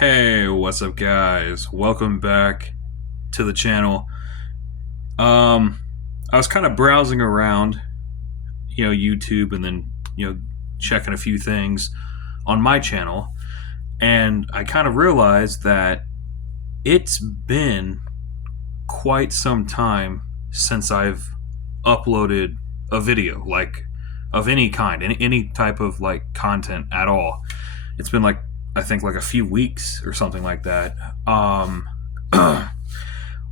Hey, what's up, guys? Welcome back to the channel. Um, I was kind of browsing around, YouTube, and then checking a few things on my channel, and I kind of realized that it's been quite some time since I've uploaded a video, like of any kind, any type of like content at all. It's been like I think like a few weeks or something like that.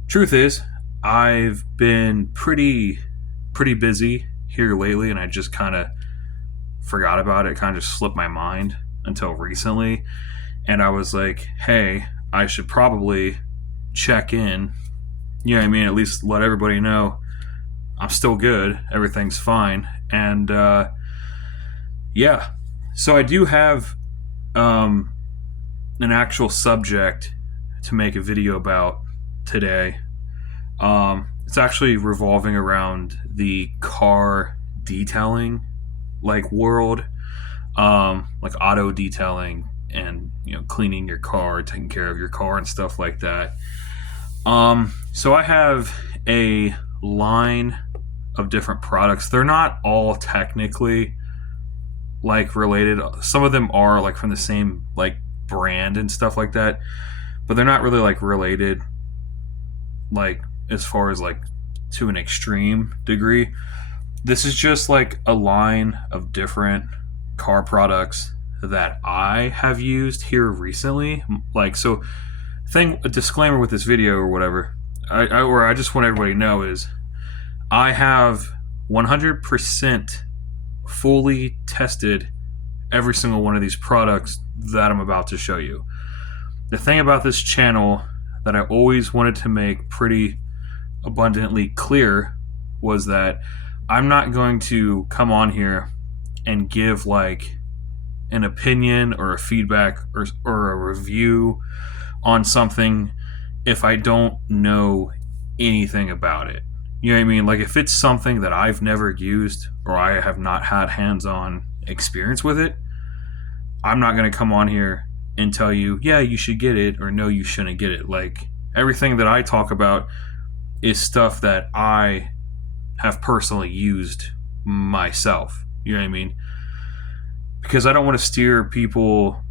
Truth is, I've been pretty busy here lately, and I just kind of forgot about it. Kind of just slipped my mind until recently, and I was like, "Hey, I should probably check in." You know what I mean? At least let everybody know I'm still good. Everything's fine, and yeah. So I do have um, an actual subject to make a video about today. It's actually revolving around the car detailing like world, like auto detailing and cleaning your car, taking care of your car and stuff like that. So I have a line of different products. They're not all technically like related. Some of them are like from the same like brand and stuff like that, but they're not really like related like as far as like to an extreme degree. This is just like a line of different car products that I have used here recently. Like, so a disclaimer with this video or whatever, where I just want everybody to know is I have 100% fully tested every single one of these products that I'm about to show you. The thing about this channel that I always wanted to make pretty abundantly clear was that I'm not going to come on here and give like an opinion or a feedback or a review on something if I don't know anything about it. You know what I mean? Like if it's something that I've never used or I have not had hands-on experience with it, I'm not going to come on here and tell you, yeah, you should get it, or no, you shouldn't get it. Like everything that I talk about is stuff that I have personally used myself. You know what I mean? Because I don't want to steer people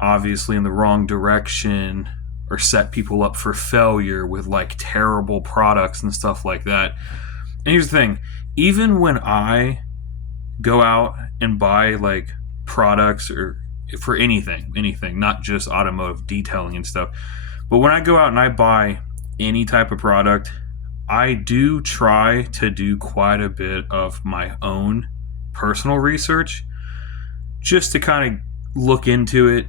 obviously in the wrong direction or set people up for failure with like terrible products and stuff like that. And here's the thing, even when I go out and buy like products or for anything, not just automotive detailing and stuff, but when I go out and I buy any type of product, I do try to do quite a bit of my own personal research just to kind of look into it.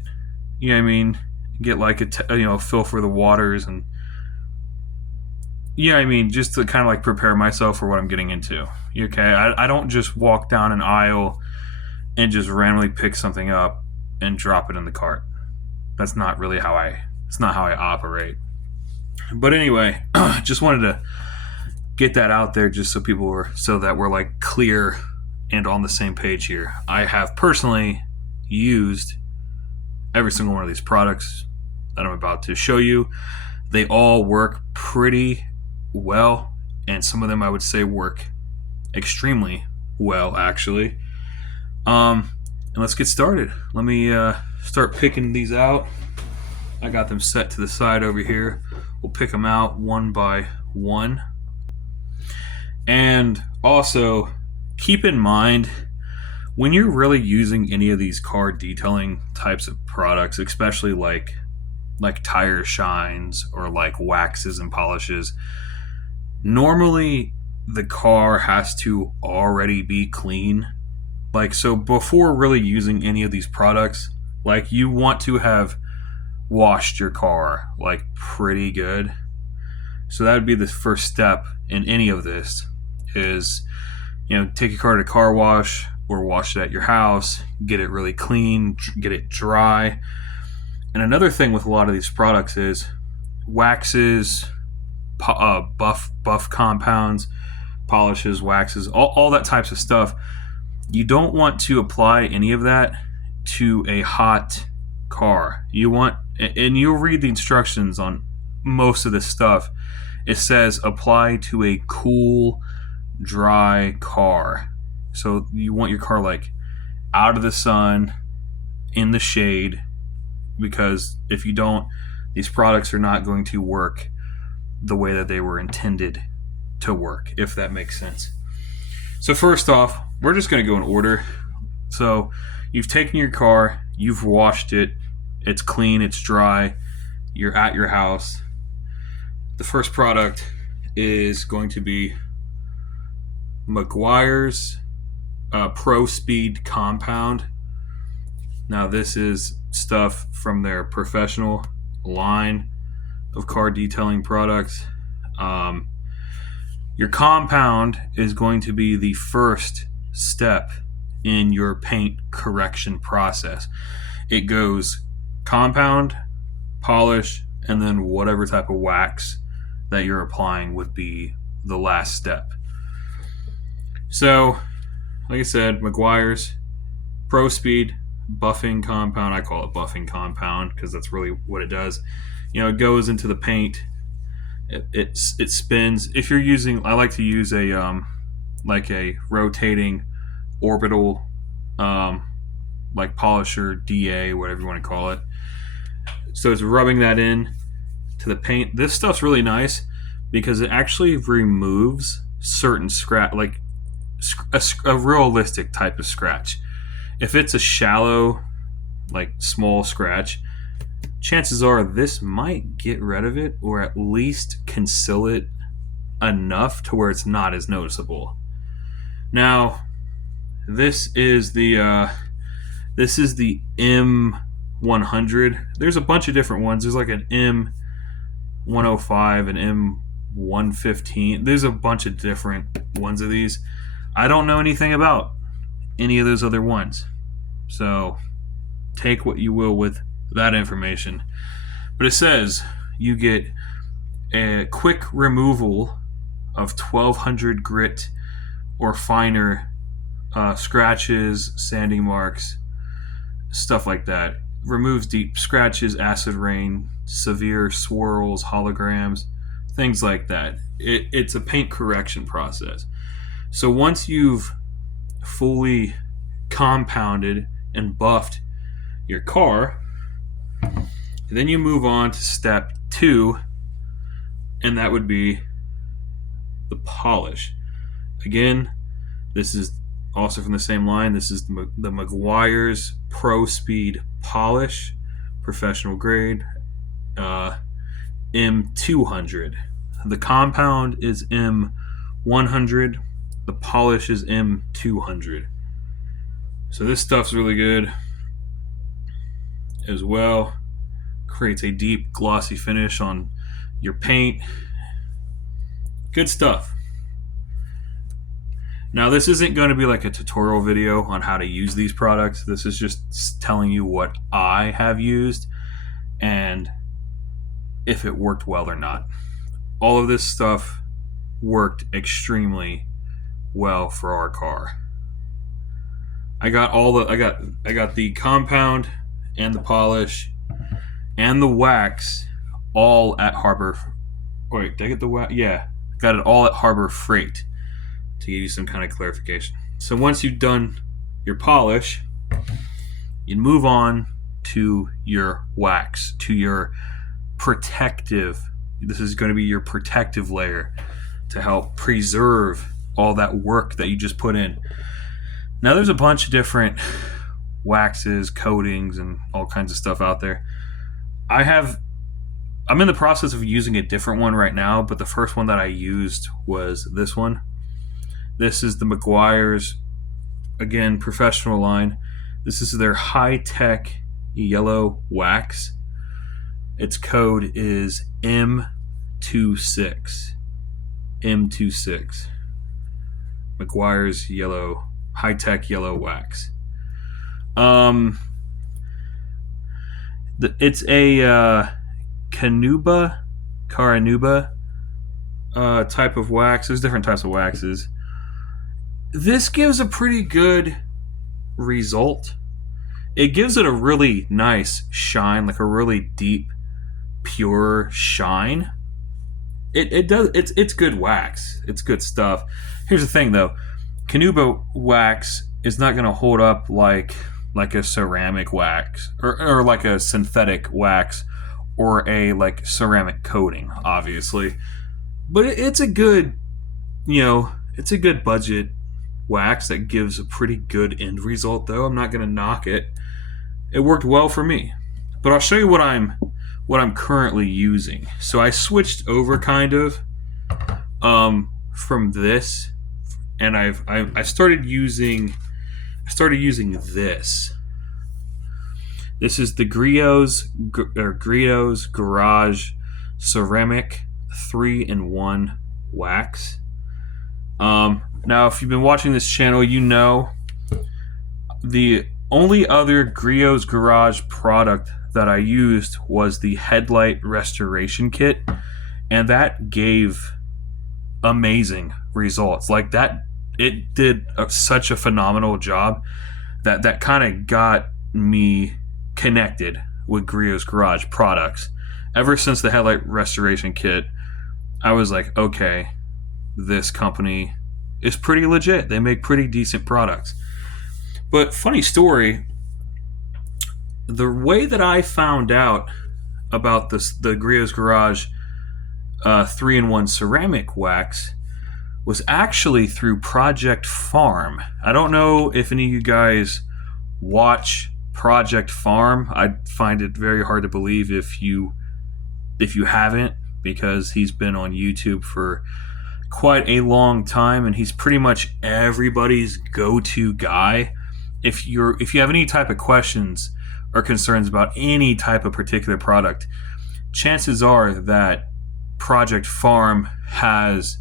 You know what I mean? Get like a feel for the waters, and you know what I mean, just to kind of like prepare myself for what I'm getting into. Okay, I don't just walk down an aisle and just randomly pick something up and drop it in the cart. That's not really how it's not how I operate. But anyway, just wanted to get that out there just so that we're like clear and on the same page here. I have personally used every single one of these products that I'm about to show you. They all work pretty well, and some of them I would say work extremely well, actually. And let's get started. Let me start picking these out. I got them set to the side over here. We'll pick them out one by one. And also, keep in mind, when you're really using any of these car detailing types of products, especially like tire shines or like waxes and polishes, normally the car has to already be clean. Like, so before really using any of these products, like you want to have washed your car like pretty good. So that would be the first step in any of this is, take your car to car wash or wash it at your house, get it really clean, get it dry. And another thing with a lot of these products is waxes, buff compounds, polishes, waxes, all that types of stuff. You don't want to apply any of that to a hot car. You want and you'll read the instructions on most of this stuff. It says apply to a cool, dry car. So you want your car like out of the sun, in the shade, because if you don't, these products are not going to work the way that they were intended to work, if that makes sense. So first off, we're just going to go in order. So you've taken your car, you've washed it, it's clean, it's dry, you're at your house. The first product is going to be Meguiar's Pro Speed Compound. Now this is stuff from their professional line of car detailing products. Your compound is going to be the first step in your paint correction process. It goes compound, polish, and then whatever type of wax that you're applying would be the last step. So, like I said, Meguiar's Pro Speed buffing compound. I call it buffing compound because that's really what it does. It goes into the paint. It spins. If you're using, I like to use a rotating orbital, like polisher, DA, whatever you want to call it. So it's rubbing that in to the paint. This stuff's really nice because it actually removes certain scratch, like a realistic type of scratch. If it's a shallow, like small scratch, chances are this might get rid of it or at least conceal it enough to where it's not as noticeable. Now, this is the M100. There's a bunch of different ones. There's like an M105 and M115. There's a bunch of different ones of these. I don't know anything about any of those other ones, so take what you will with that information. But it says you get a quick removal of 1200 grit or finer scratches, sanding marks, stuff like that. Removes deep scratches, acid rain, severe swirls, holograms, things like that. It's a paint correction process. So once you've fully compounded and buffed your car, then you move on to step 2, and that would be the polish. Again, this is also from the same line. This is the Meguiar's Pro Speed Polish, professional grade, M200. The compound is M100. The polish is M200. So this stuff's really good as well. Creates a deep glossy finish on your paint. Good stuff. Now this isn't going to be like a tutorial video on how to use these products. This is just telling you what I have used and if it worked well or not. All of this stuff worked extremely well for our car. I got the compound and the polish and the wax all at Harbor. Wait, did I get the wax? Yeah, got it all at Harbor Freight to give you some kind of clarification. So once you've done your polish, you move on to your wax, to your protective. This is going to be your protective layer to help preserve all that work that you just put in. Now there's a bunch of different waxes, coatings, and all kinds of stuff out there. I'm in the process of using a different one right now, but the first one that I used was this one. This is the Meguiar's, again, professional line. This is their high-tech yellow wax. Its code is M26. M26. Meguiar's yellow, high-tech yellow wax. It's a Canuba type of wax. There's different types of waxes. This gives a pretty good result. it gives it a really nice shine, like a really deep, pure shine. It does. It's good wax. It's good stuff. Here's the thing, though. Canuba wax is not going to hold up like a ceramic wax or like a synthetic wax or a like ceramic coating, obviously. But it's a good, it's a good budget wax that gives a pretty good end result. Though I'm not going to knock it. It worked well for me. But I'll show you what I'm currently using. So I switched over kind of from this, and I started using this. This is the Griot's Garage Ceramic 3-in-1 wax. Now, if you've been watching this channel, you know the only other Griot's Garage product that I used was the headlight restoration kit, and that gave amazing results. Like that, it did such a phenomenal job that kind of got me connected with Griot's Garage products. Ever since the headlight restoration kit, I was like, okay, this company is pretty legit. They make pretty decent products. But funny story, the way that I found out about the Griot's Garage 3-in-1 ceramic wax was actually through Project Farm. I don't know if any of you guys watch Project Farm. I find it very hard to believe if you haven't, because he's been on YouTube for quite a long time, and he's pretty much everybody's go-to guy. If you have any type of questions or concerns about any type of particular product, chances are that Project Farm has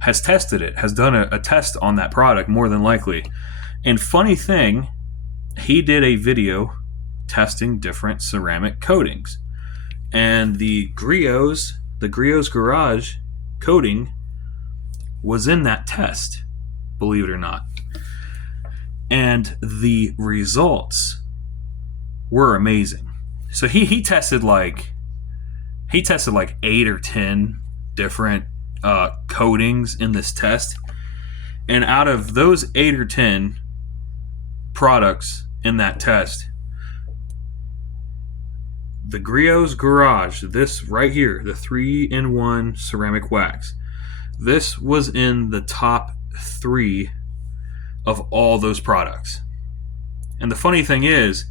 tested it, has done a test on that product more than likely. And funny thing, he did a video testing different ceramic coatings, and the Griot's Garage coating was in that test, believe it or not. And the results were amazing. So he tested like 8 or 10 different coatings in this test, and out of those 8 or 10 products in that test, the Griot's Garage, this right here, the 3-in-1 ceramic wax, this was in the top 3 of all those products. And the funny thing is,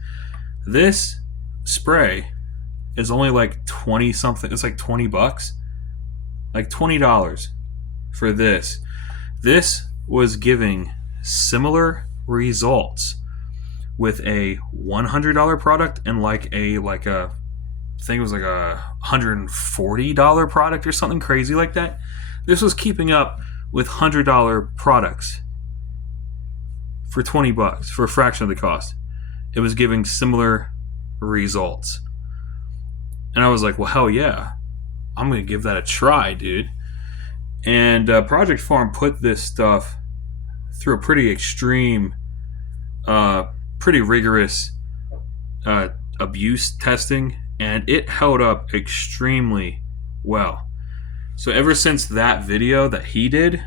this spray is only like 20 something. It's like $20, like $20 for this. This was giving similar results with a $100 product and like a I think it was like a $140 product or something crazy like that. This was keeping up with $100 products for $20 for a fraction of the cost. It was giving similar results. And I was like, well, hell yeah, I'm going to give that a try, dude. And Project Farm put this stuff through a pretty extreme, pretty rigorous abuse testing, and it held up extremely well. So ever since that video that he did,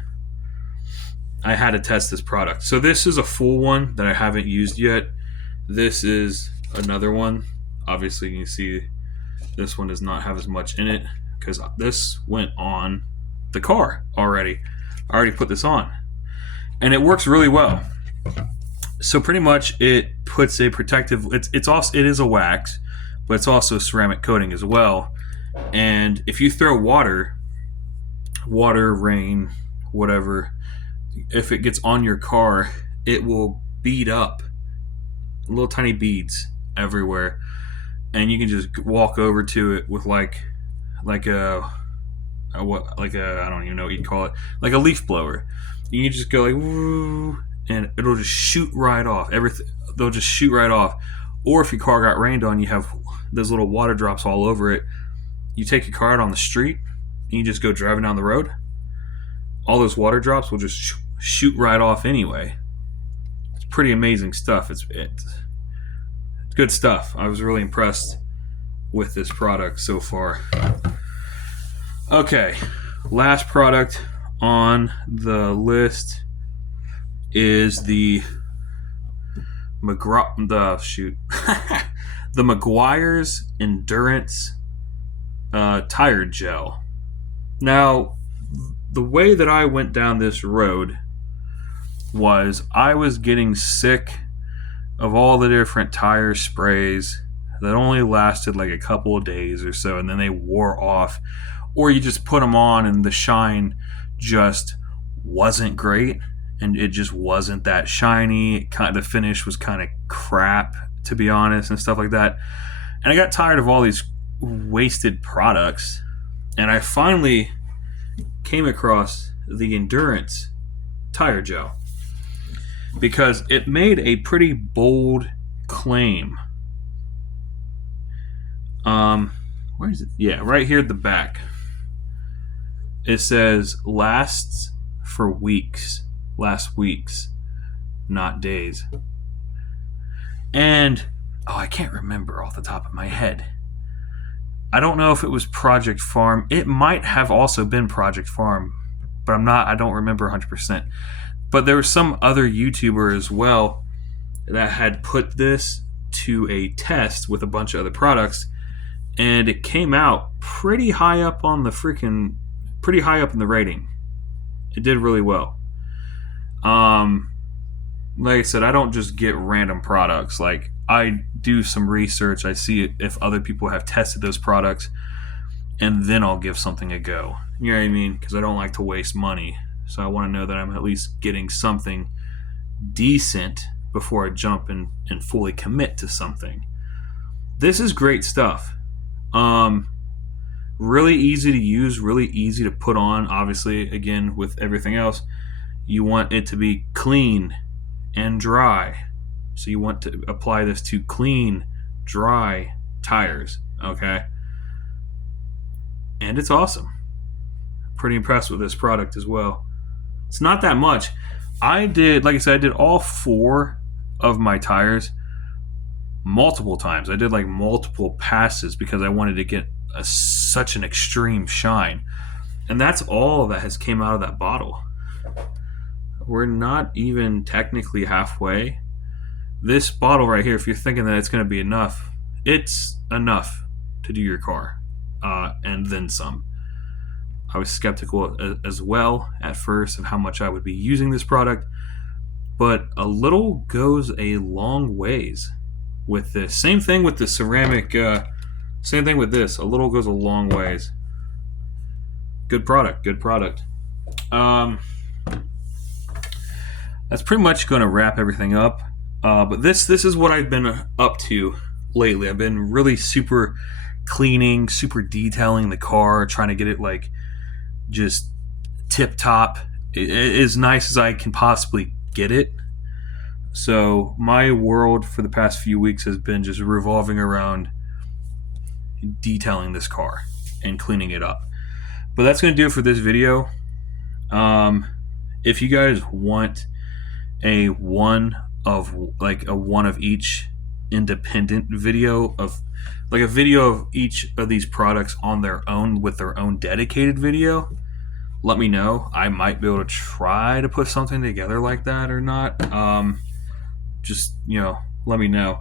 I had to test this product. So this is a full one that I haven't used yet. This is another one. Obviously, you can see this one does not have as much in it because this went on the car already. I already put this on, and it works really well. So pretty much, it puts a protective. It is a wax, but it's also a ceramic coating as well. And if you throw water, rain, whatever, if it gets on your car, it will bead up little tiny beads everywhere, and you can just walk over to it with like a I don't even know what you'd call it, like a leaf blower. You can just go like woo, and it'll just shoot right off. They'll just shoot right off. Or if your car got rained on, you have those little water drops all over it. You take your car out on the street and you just go driving down the road, all those water drops will just shoot right off anyway. It's pretty amazing stuff. It's It's good stuff. I was really impressed with this product so far. Okay, last product on the list is the the Meguiar's Endurance tire gel. Now, the way that I went down this road was I was getting sick of all the different tire sprays that only lasted like a couple of days or so, and then they wore off, or you just put them on and the shine just wasn't great, and it just wasn't that shiny. The finish was kind of crap, to be honest, and stuff like that. And I got tired of all these wasted products, and I finally came across the Endurance tire gel because it made a pretty bold claim. Where is it? Yeah, right here at the back. It says lasts for weeks. Last weeks, not days. And I can't remember off the top of my head. I don't know if it was Project Farm. It might have also been Project Farm, but I don't remember 100%. But there was some other YouTuber as well that had put this to a test with a bunch of other products, and it came out pretty high up in the rating. It did really well. Like I said, I don't just get random products. Like, I do some research. I see if other people have tested those products, and then I'll give something a go. You know what I mean? Because I don't like to waste money. So I want to know that I'm at least getting something decent before I jump and fully commit to something. This is great stuff. Really easy to use, really easy to put on. Obviously, again, with everything else, you want it to be clean and dry. So you want to apply this to clean, dry tires, okay? And it's awesome. Pretty impressed with this product as well. It's not that much. I did all 4 of my tires multiple times. I did like multiple passes because I wanted to get such an extreme shine. And that's all that has came out of that bottle. We're not even technically halfway. This bottle right here, if you're thinking that it's going to be enough, it's enough to do your car, and then some. I was skeptical as well at first of how much I would be using this product, but a little goes a long ways with this. Same thing with the ceramic, same thing with this. A little goes a long ways. Good product. That's pretty much going to wrap everything up. But this is what I've been up to lately. I've been really super cleaning, super detailing the car, trying to get it like just tip top, as nice as I can possibly get it. So my world for the past few weeks has been just revolving around detailing this car and cleaning it up. But that's going to do it for this video. If you guys want a one of each independent video of like a video of each of these products on their own with their own dedicated video, let me know. I might be able to try to put something together like that or not. Just, let me know.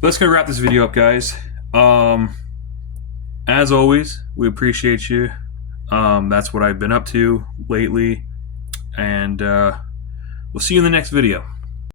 But that's going to wrap this video up, guys. As always, we appreciate you. That's what I've been up to lately. And we'll see you in the next video.